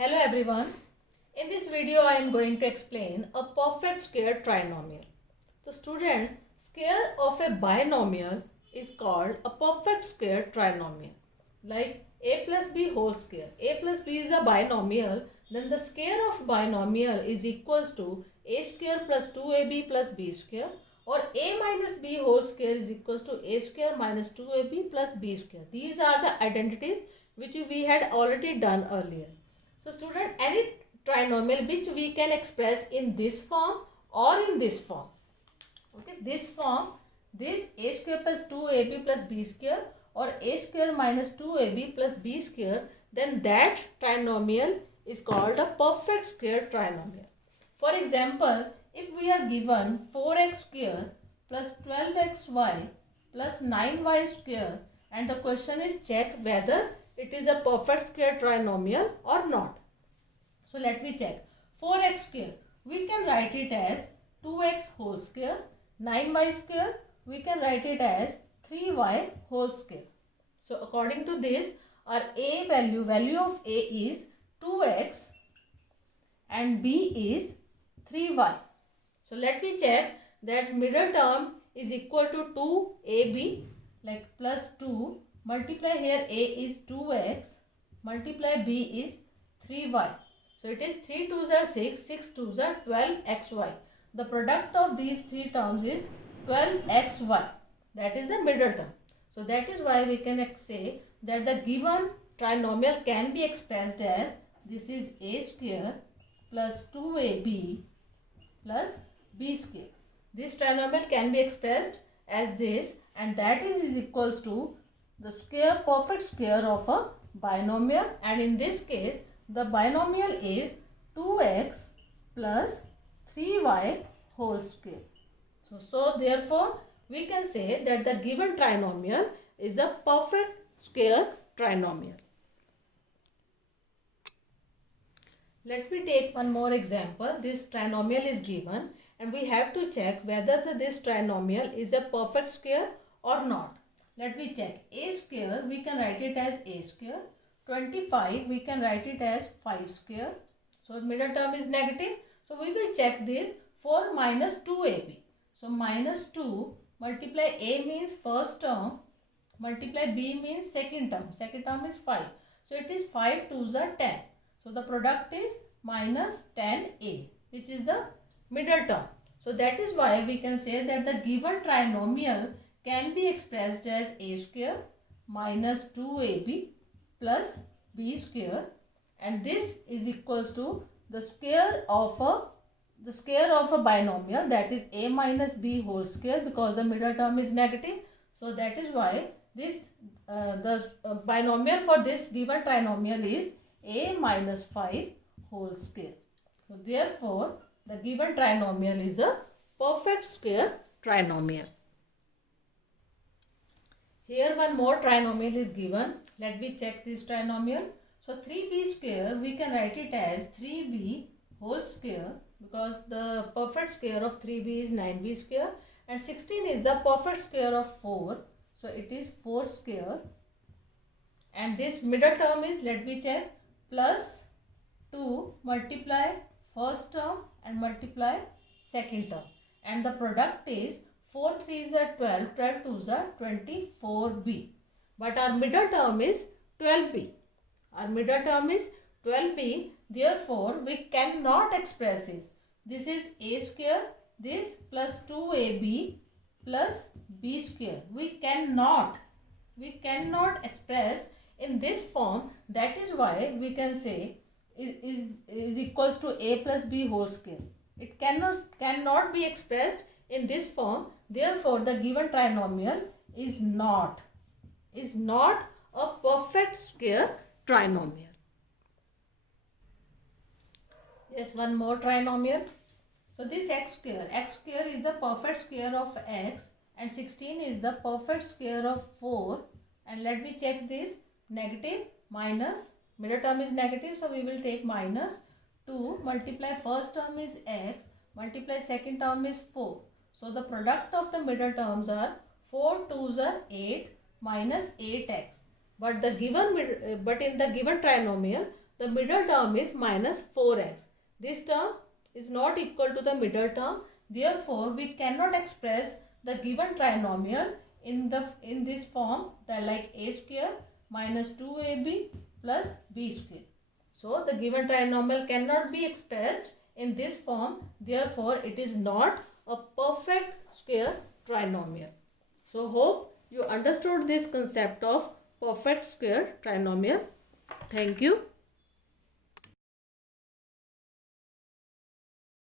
Hello everyone. In this video I am going to explain a perfect square trinomial. So students, square of a binomial is called a perfect square trinomial. Like a plus b whole square. A plus b is a binomial, then the square of binomial is equals to a square plus 2ab plus b square, or a minus b whole square is equals to a square minus 2ab plus b square. These are the identities which we had already done earlier. So student, any trinomial which we can express in this form or in this form. Okay, this form, this a square plus 2ab plus b square or a square minus 2ab plus b square, then that trinomial is called a perfect square trinomial. For example, if we are given 4x square plus 12xy plus 9y square, and the question is check whether it is a perfect square trinomial or not. So let me check. 4x square, we can write it as 2x whole square. 9y square, we can write it as 3y whole square. So according to this, our value of a is 2x and b is 3y. So let me check that middle term is equal to 2ab, like plus 2, multiply here a is 2x, multiply b is 3y. So it is 3 2s are 6, 6 2s are 12xy. The product of these three terms is 12xy. That is the middle term. So that is why we can say that the given trinomial can be expressed as this is a square plus 2ab plus b square. This trinomial can be expressed as this, and that is equals to the perfect square of a binomial, and in this case the binomial is 2x plus 3y whole square. So therefore we can say that the given trinomial is a perfect square trinomial. Let me take one more example. This trinomial is given and we have to check whether this trinomial is a perfect square or not. Let me check. A square, we can write it as a square. 25, we can write it as 5 square. So middle term is negative. So we will check this 4 minus 2ab. So minus 2 multiply a means first term, multiply b means second term. Second term is 5. So it is 5 2s are 10. So the product is minus 10a, which is the middle term. So that is why we can say that the given trinomial can be expressed as a square minus 2ab plus b square, and this is equals to the square of a binomial, that is a minus b whole square, because the middle term is negative. So that is why this binomial for this given trinomial is a minus 5 whole square. So therefore the given trinomial is a perfect square trinomial. Here one more trinomial is given. Let me check this trinomial. So 3b square, we can write it as 3b whole square, because the perfect square of 3b is 9b square, and 16 is the perfect square of 4. So it is 4 square, and this middle term is, let me check, plus 2 multiply first term and multiply second term, and the product is 4 3s are 12, 12 2s are 24b. But our middle term is 12b. Our middle term is 12b. Therefore, we cannot express this. This is a square, this plus 2ab plus b square. We cannot express in this form. That is why we can say is equals to a plus b whole square. It cannot be expressed in this form. Therefore the given trinomial is not a perfect square trinomial. Yes, one more trinomial. So this x square is the perfect square of x, and 16 is the perfect square of 4. And let me check this, negative minus, middle term is negative, so we will take minus 2 multiply first term is x, multiply second term is 4. So the product of the middle terms are 4 2s are 8 minus 8x. But in the given trinomial, the middle term is minus 4x. This term is not equal to the middle term. Therefore, we cannot express the given trinomial in this form, that like a square minus 2ab plus b square. So, the given trinomial cannot be expressed in this form. Therefore, it is not a perfect square trinomial. So, hope you understood this concept of perfect square trinomial. Thank you.